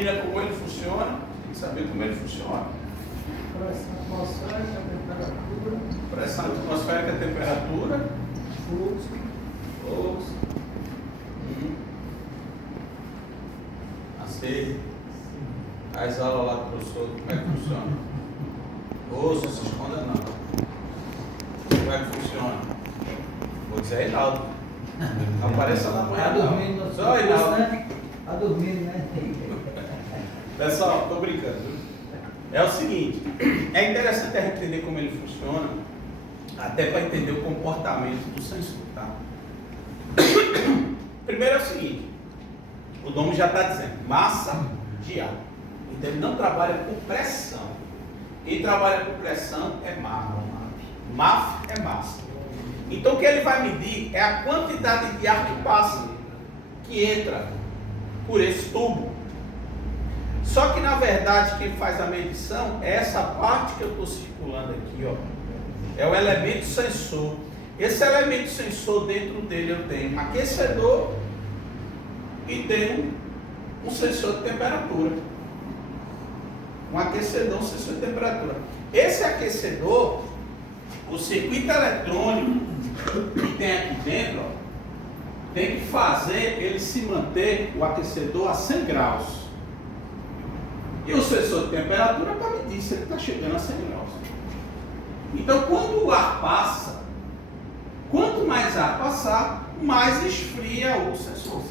domina como ele funciona, tem que saber como ele funciona. Pressão atmosférica, temperatura. Pressão atmosférica, temperatura. Fluxo. Aceita. As aulas lá do professor, como é que funciona? Ouça, se esconda não. Como é que funciona? Vou dizer Reinaldo. Não apareça na manhã. Tá dormindo, Só Reinaldo. né? Tá dormindo, né? Pessoal, tô brincando. É o seguinte, é interessante a gente entender como ele funciona, até para entender o comportamento do sensor, tá? Primeiro é o seguinte, o nome já está dizendo, massa de ar. Então ele não trabalha por pressão. Quem trabalha por pressão é MAF. MAF é massa. Então o que ele vai medir é a quantidade de ar que passa, que entra por esse tubo. Só que na verdade quem faz a medição é essa parte que eu estou circulando aqui, ó. É o elemento sensor. Esse elemento sensor, dentro dele eu tenho um aquecedor e tenho um sensor de temperatura. Um aquecedor, um sensor de temperatura. Esse aquecedor, o circuito eletrônico que tem aqui dentro, ó, tem que fazer ele se manter, o aquecedor, a 100 graus. E o sensor de temperatura para medir se ele está chegando a 100 graus. Então, quando o ar passa, quanto mais ar passar, mais esfria o sensor.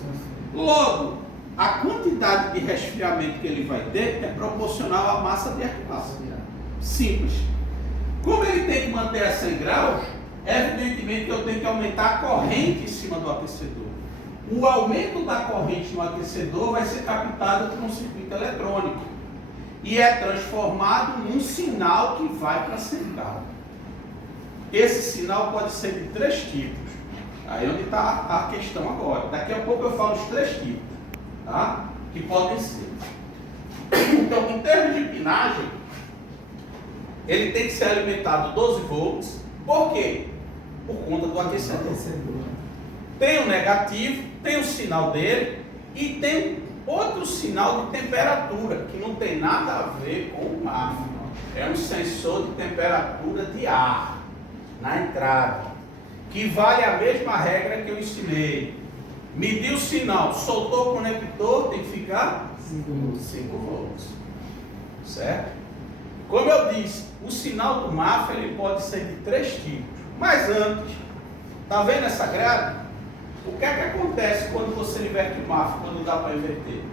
Logo, a quantidade de resfriamento que ele vai ter é proporcional à massa de ar que passa. Simples. Como ele tem que manter a 100 graus, evidentemente que eu tenho que aumentar a corrente em cima do aquecedor. O aumento da corrente no aquecedor vai ser captado por um circuito eletrônico e é transformado num sinal que vai para a central. Esse sinal pode ser de 3 tipos. Aí é onde está a questão agora. Daqui a pouco eu falo os 3 tipos, tá? Que podem ser. Então, em termos de pinagem, ele tem que ser alimentado 12 volts. Por quê? Por conta do aquecedor. Tem o negativo, tem o sinal dele e tem outro sinal de temperatura, que não tem nada a ver com o MAF. É um sensor de temperatura de ar na entrada, que vale a mesma regra que eu ensinei. Medir o sinal, soltou o conector, tem que ficar 5 volts. Certo? Como eu disse, o sinal do MAF ele pode ser de 3 tipos. Mas antes, tá vendo essa grade? O que é que acontece quando você inverte o MAF, quando dá para inverter?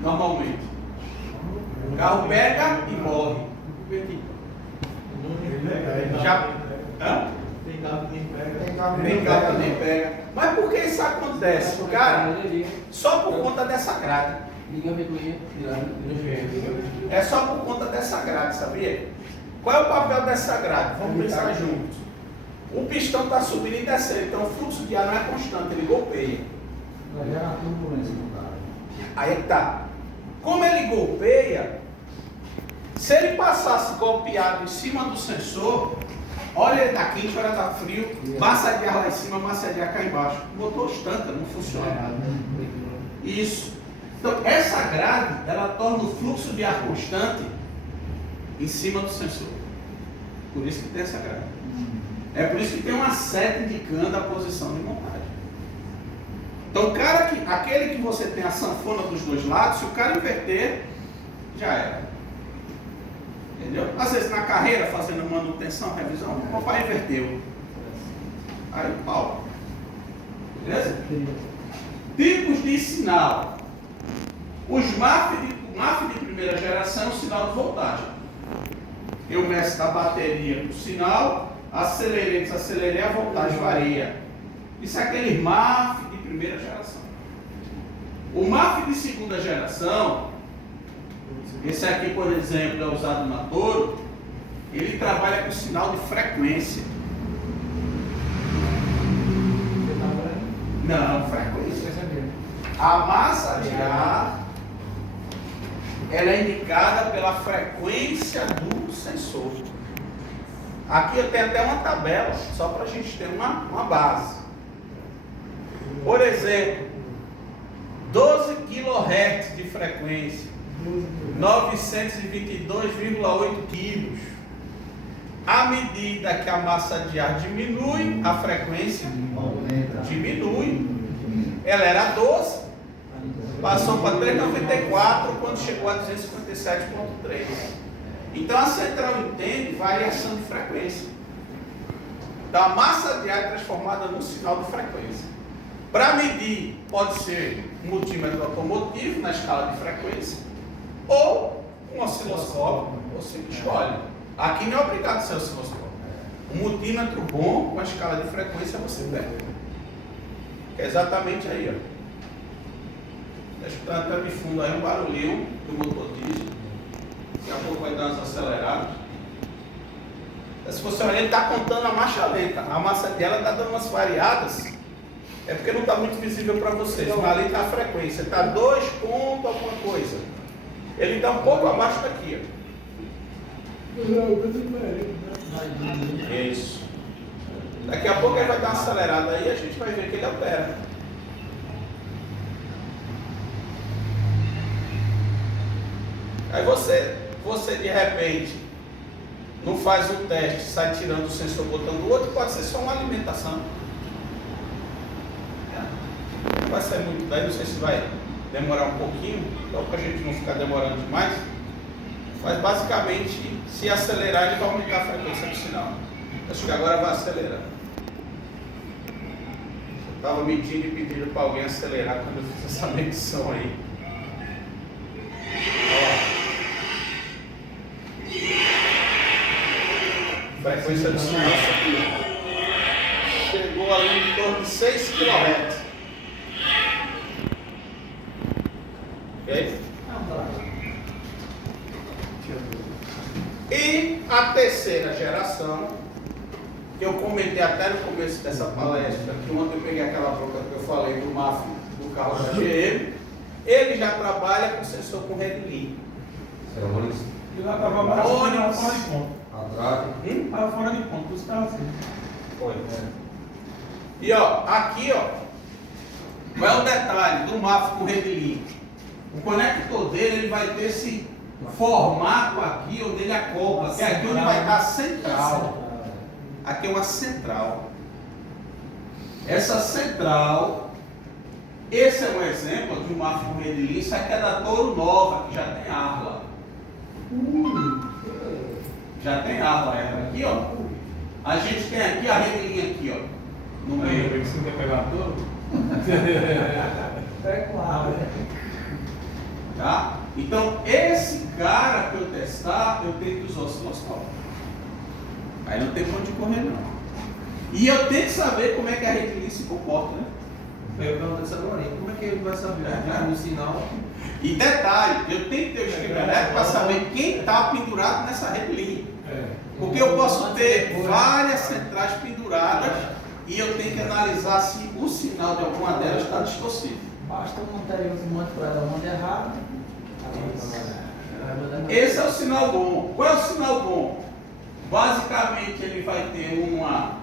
Normalmente, o carro pega e morre. Já? Hã? Tem carro que nem pega. Tem carro que nem pega. Mas por que isso acontece? Cara, só por conta dessa grade. É só por conta dessa grade, sabia? Qual é o papel dessa grade? Vamos pensar juntos. O pistão está subindo e descendo, então o fluxo de ar não é constante, ele golpeia. Vai gerar turbulência no carro. Aí está. Como ele golpeia, se ele passasse golpeado em cima do sensor, olha, ele está quente, olha, está frio, massa de ar lá em cima, massa de ar cá embaixo. O motor estanca, não funciona. Isso. Então, essa grade, ela torna o fluxo de ar constante em cima do sensor. Por isso que tem essa grade. É por isso que tem uma seta indicando a posição de montagem. Então, aquele que você tem a sanfona dos dois lados, se o cara inverter, já era. Entendeu? Às vezes na carreira, fazendo manutenção, revisão, o papai inverteu. Aí, pau. Beleza? Tipos de sinal. Os MAF de primeira geração é o sinal de voltagem. Eu meço da bateria o sinal, acelerei, desacelerei, a voltagem varia. Isso é aquele MAF de primeira geração. O MAF de segunda geração, esse aqui, por exemplo, é usado na Toro, ele trabalha com sinal de frequência. Não, frequência. A massa de ar, ela é indicada pela frequência do sensor. Aqui eu tenho até uma tabela, só para a gente ter uma base. Por exemplo, 12 kHz de frequência. 922,8 quilos. À medida que a massa de ar diminui, a frequência diminui. Ela era 12, passou para 394 quando chegou a 257,3. Então a central entende variação de frequência. Então a massa de ar é transformada num sinal de frequência. Para medir, pode ser um multímetro automotivo na escala de frequência ou um osciloscópio, você que escolhe. Aqui não é obrigado a ser osciloscópio. Um multímetro bom com a escala de frequência você pega. Que é exatamente aí, ó. Está escutando até de fundo aí um barulhinho do motor diesel. Daqui a pouco vai dar umas aceleradas. Se você olhar, ele está contando a marcha lenta. A massa dela está dando umas variadas. É porque não está muito visível para vocês. Mas ali está a frequência. Está 2 pontos alguma coisa. Ele está um pouco abaixo daqui, ó. Isso. Daqui a pouco ele vai dar uma acelerada aí e a gente vai ver que ele altera. Aí você de repente não faz um teste, sai tirando o sensor, botando o outro, pode ser só uma alimentação. Não vai sair muito daí, não sei se vai demorar um pouquinho, só para a gente não ficar demorando demais. Mas basicamente, se acelerar, ele vai aumentar a frequência do sinal. Acho que agora vai acelerar. Eu estava medindo e pedindo para alguém acelerar quando eu fiz essa medição aí. A frequência do sinal chegou ali em torno de 6 kHz. Ok? E a terceira geração, que eu comentei até no começo dessa palestra, que ontem eu peguei aquela bronca que eu falei do MAF do carro da GM, ele já trabalha com sensor com rede Li. E lá estava mais fora de ponto. Atrás. Fora de ponto, os carros assim. Foi. E ó, aqui ó, qual é o detalhe do MAF com rede Li? O conector dele ele vai ter esse formato aqui onde ele acopla, que é aqui onde vai estar a central. Aqui é uma central. Essa central, esse é um exemplo de um MAF com rede Li. Isso aqui é da Toro Nova, que já tem Arla. Já tem Arla ela aqui, ó. A gente tem aqui a rede Li aqui, ó. No meio. Você não quer pegar todo? É claro. Tá? Então, esse cara para eu testar, eu tenho que usar o osciloscópio. Aí não tem pra onde correr, não. E eu tenho que saber como é que a rede Li se comporta, né? Eu pergunto essa agora, como é que ele vai saber? No sinal. E detalhe, eu tenho que ter o esquema para saber quem está pendurado nessa rede Li. Porque eu posso ter várias centrais penduradas e eu tenho que analisar se o sinal de alguma delas está distorcido. Basta um anterior que mande para ela onde errado. Esse é o sinal bom. Qual é o sinal bom? Basicamente ele vai ter uma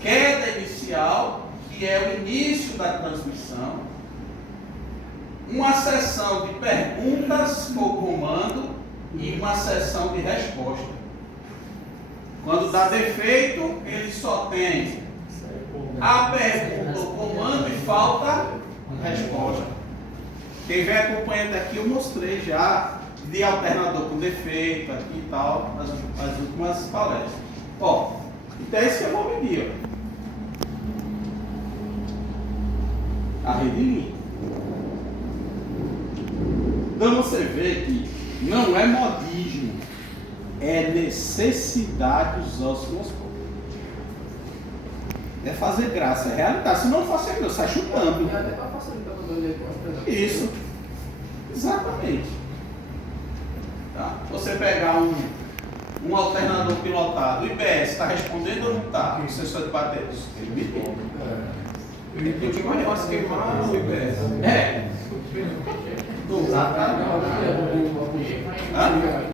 queda inicial, que é o início da transmissão, uma sessão de perguntas por comando e uma sessão de resposta. Quando dá defeito, ele só tem a pergunta, o comando e falta resposta. Quem vem acompanhando aqui, eu mostrei já de alternador com defeito aqui e tal, nas últimas palestras. Ó, então é isso que eu vou medir, ó. A rede Li. Então você vê que não é modismo, é necessidade usar os osciloscópios. É fazer graça, é realidade. Se não faça aquilo, sai chutando. Isso. Exatamente. Tá? Você pegar um alternador pilotado, o IBS está respondendo ou não está? O sensor de baterias. Ele me tem. Eu tinha um negócio queimado no IBS. É. Exatamente. Hã?